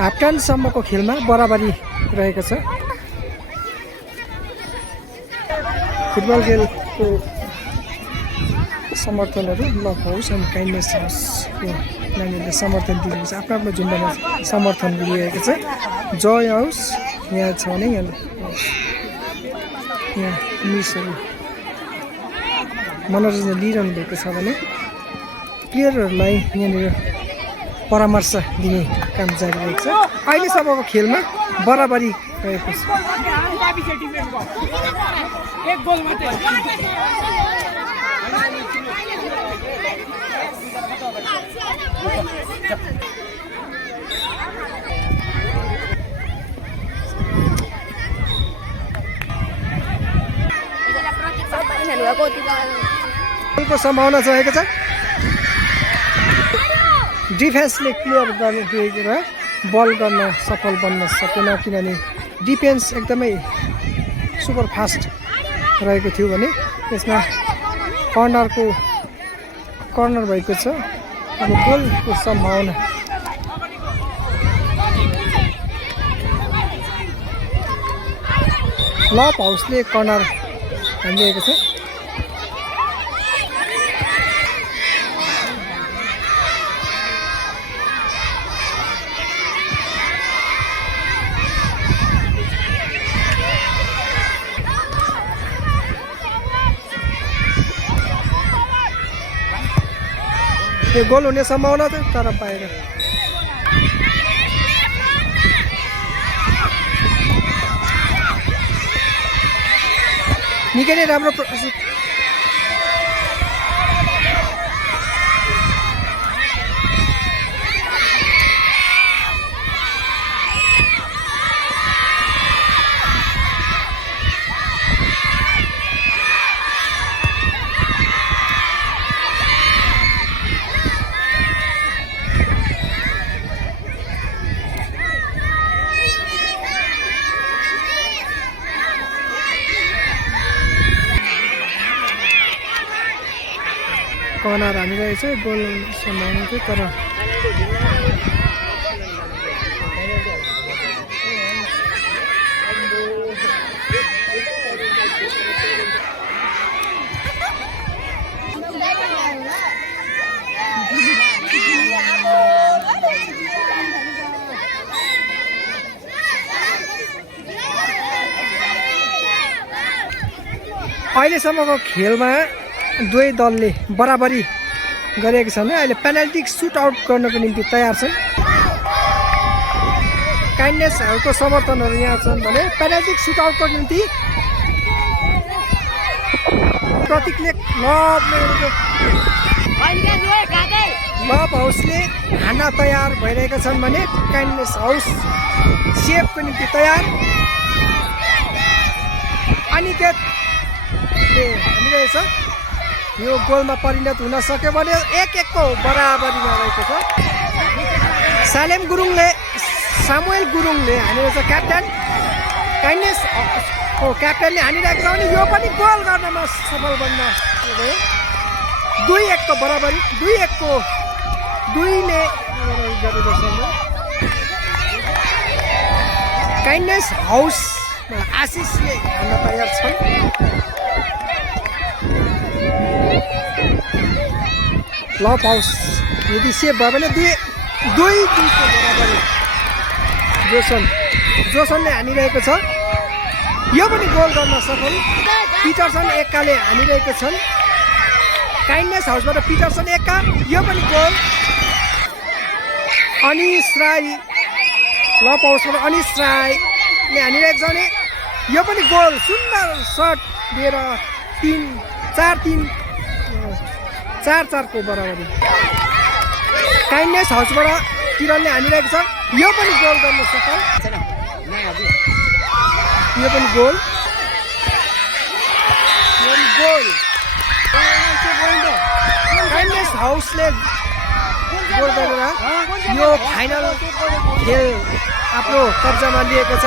हाफटाइमसम्मको खेलमा बराबरी रहेको छ। फुटबल खेलको समर्थनहरू लभ हाउस एन्ड काइन्डनेस हाउसको नानीहरूले समर्थन दिएको छ। आफ्नो आफ्नो झुन्डमा समर्थन दिइरहेको छ। जय हाउस यहाँ छ भने यहाँ मिसहरू मनोरञ्जन लिइरहनु भएको छ भने प्लेयरहरूलाई यहाँनिर परामर्श दिने काम जारी रहेको छ। अहिलेसम्मको खेलमा बराबरी रहेको छ। गोलको सम्भावना रहेको छ। डिफेन्सले क्लियर गर्ने र बल गर्न सफल बन्न सकेन किनभने डिफेन्स एकदमै सुपर फास्ट रहेको थियो भने यसमा कर्नर भएको छ। अब गोलको सम्भावना लभ हाउसले कर्नर हानिरहेको छ। यो गोल हुने सम्भावना थियो तर बाहिर। निकै नै राम्रो कर्नर हानिरहेछ। गोल सम्भावना थियो तर अहिलेसम्मको खेलमा दुवै दलले बराबरी गरेका छन्। अहिले पेनल्टी सुट आउट गर्नको निम्ति तयार छन्। काइन्डनेसहरूको समर्थनहरू यहाँ छन् भने पेनल्टी सुट आउटको निम्ति प्रतीकले लभ हाउसले हान्न तयार भइरहेका छन् भने काइन्डनेस हाउस सेभको निम्ति तयार। अनिकेतले हानिरहेछ। यो गोलमा परिणत हुन सक्यो भने 1-1 को बराबरीमा रहेको छ। सामुएल गुरुङले हानिरहेछ। क्याप्टेन काइन्डनेसको क्याप्टेनले हानिरहेको छ भने यो पनि गोल गर्नमा सफल बन्न गयो। 2-1 को बराबरी। 2-1 को 2ले गरेको छ। काइन्डनेस हाउस आशिषले हान्न तयार छन्। लभ हाउस यदि सेभ भयो भने 2-2 को बराबरी। जोसनले हानिरहेको छ। यो पनि गोल गर्न सफल। पिटरसन एक्काले हानिरहेको छन्। काइन्डनेस हाउसबाट पिटरसन एक्का यो पनि गोल। अनिस राई लभ हाउसबाट अनिस राईले हानिरहेको छ भने यो पनि गोल। सुन्दर सट दिएर 4-4 को बराबरी। काइन्डनेस हाउसबाट किरणले हानिरहेको छ। यो पनि गोल गर्न सफल। यो पनि गोल। काइन्डनेस हाउसले गोल गरेर यो फाइनल खेल आफ्नो कब्जामा लिएको छ।